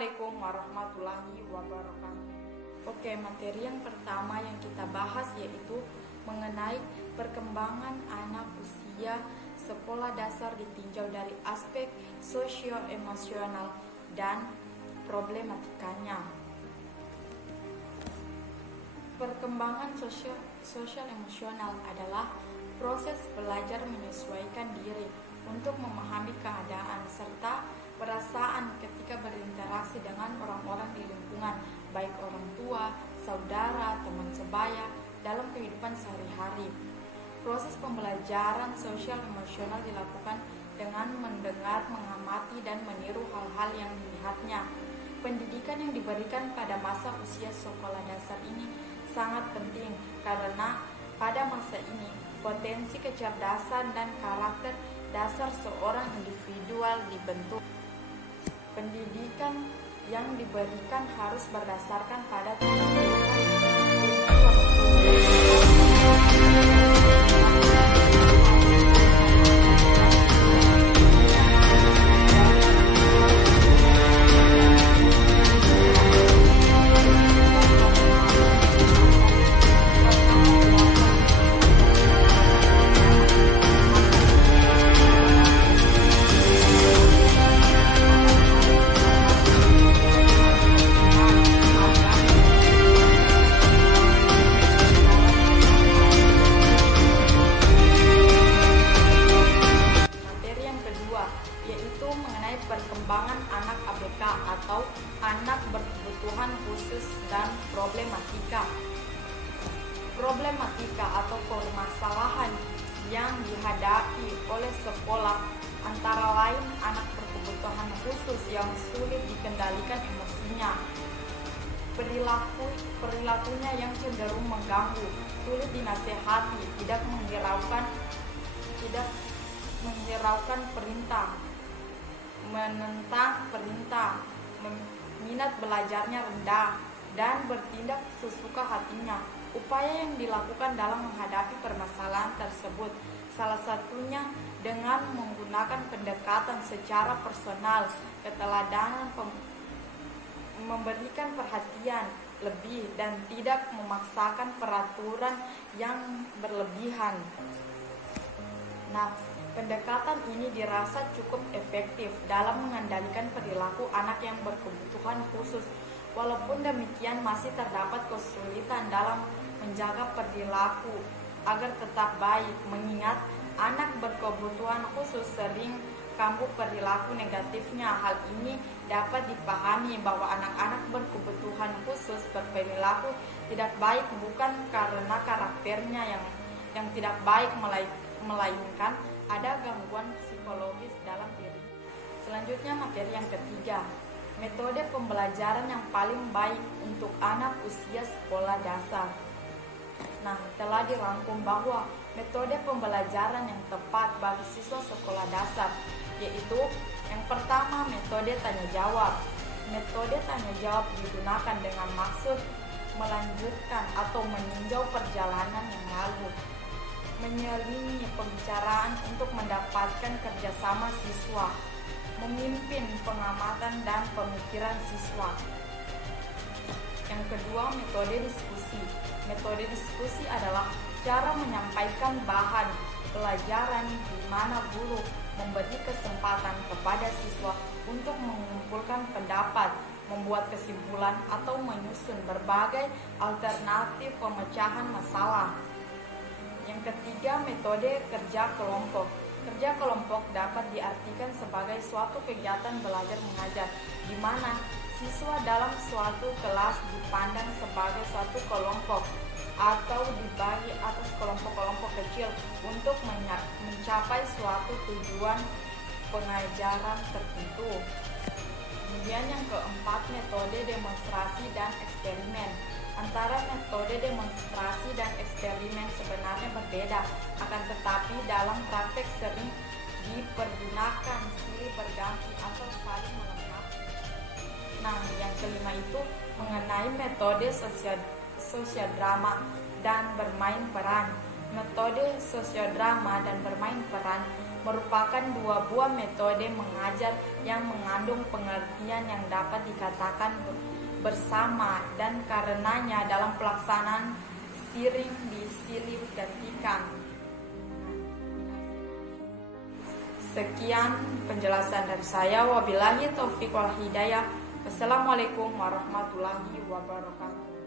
Assalamualaikum warahmatullahi wabarakatuh. Oke, materi yang pertama yang kita bahas yaitu mengenai perkembangan anak usia sekolah dasar ditinjau dari aspek sosio-emosional dan problematikanya. Perkembangan sosial emosional adalah proses belajar menyesuaikan diri untuk memahami keadaan serta perasaan ketika berinteraksi dengan orang-orang di lingkungan, baik orang tua, saudara, teman sebaya, dalam kehidupan sehari-hari. Proses pembelajaran sosial emosional dilakukan dengan mendengar, mengamati, dan meniru hal-hal yang dilihatnya. Pendidikan yang diberikan pada masa usia sekolah dasar ini sangat penting karena pada masa ini potensi kecerdasan dan karakter dasar seorang individual dibentuk. Pendidikan yang diberikan harus berdasarkan pada perkembangan anak ABK atau anak berkebutuhan khusus dan problematika. Problematika atau permasalahan yang dihadapi oleh sekolah antara lain anak berkebutuhan khusus yang sulit dikendalikan emosinya, perilakunya yang cenderung mengganggu, sulit dinasehati, tidak menghiraukan perintah, menentang perintah, minat belajarnya rendah, dan bertindak sesuka hatinya. Upaya yang dilakukan dalam menghadapi permasalahan tersebut salah satunya dengan menggunakan pendekatan secara personal, keteladanan, memberikan perhatian lebih, dan tidak memaksakan peraturan yang berlebihan. Nah, pendekatan ini dirasa cukup efektif dalam mengendalikan perilaku anak yang berkebutuhan khusus. Walaupun demikian, masih terdapat kesulitan dalam menjaga perilaku agar tetap baik, mengingat anak berkebutuhan khusus sering kambuh perilaku negatifnya. Hal ini dapat dipahami bahwa anak-anak berkebutuhan khusus berperilaku tidak baik bukan karena karakternya yang tidak baik, melainkan ada gangguan psikologis dalam diri. Selanjutnya materi yang ketiga, metode pembelajaran yang paling baik untuk anak usia sekolah dasar. Nah, telah dirangkum bahwa metode pembelajaran yang tepat bagi siswa sekolah dasar yaitu yang pertama, metode tanya jawab. Metode tanya jawab digunakan dengan maksud melanjutkan atau meninjau perjalanan yang lalu, menyelingi pembicaraan untuk mendapatkan kerjasama siswa, memimpin pengamatan dan pemikiran siswa. Yang kedua, metode diskusi. Metode diskusi adalah cara menyampaikan bahan pelajaran di mana guru memberi kesempatan kepada siswa untuk mengumpulkan pendapat, membuat kesimpulan, atau menyusun berbagai alternatif pemecahan masalah. Yang ketiga, metode kerja kelompok. Kerja kelompok dapat diartikan sebagai suatu kegiatan belajar mengajar di mana siswa dalam suatu kelas dipandang sebagai suatu kelompok atau dibagi atas kelompok-kelompok kecil untuk mencapai suatu tujuan pengajaran tertentu. Kemudian yang keempat, metode demonstrasi dan eksperimen. Antara metode demonstrasi dan eksperimen sebenarnya berbeda, akan tetapi dalam praktek sering dipergunakan silih berganti atau saling melengkapi. Nah, yang kelima itu mengenai metode sosiodrama dan bermain peran. Metode sosiodrama dan bermain peran merupakan dua buah metode mengajar yang mengandung pengertian yang dapat dikatakan bersama dan karenanya dalam pelaksanaan sering disilih gantikan. Sekian penjelasan dari saya. Wabillahi taufiq wal hidayah. Wassalamualaikum warahmatullahi wabarakatuh.